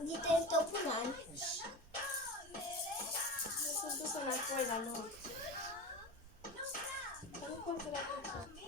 Hindi tayo taupunan. Gusto sa nakuha lalo. Ano po sila po?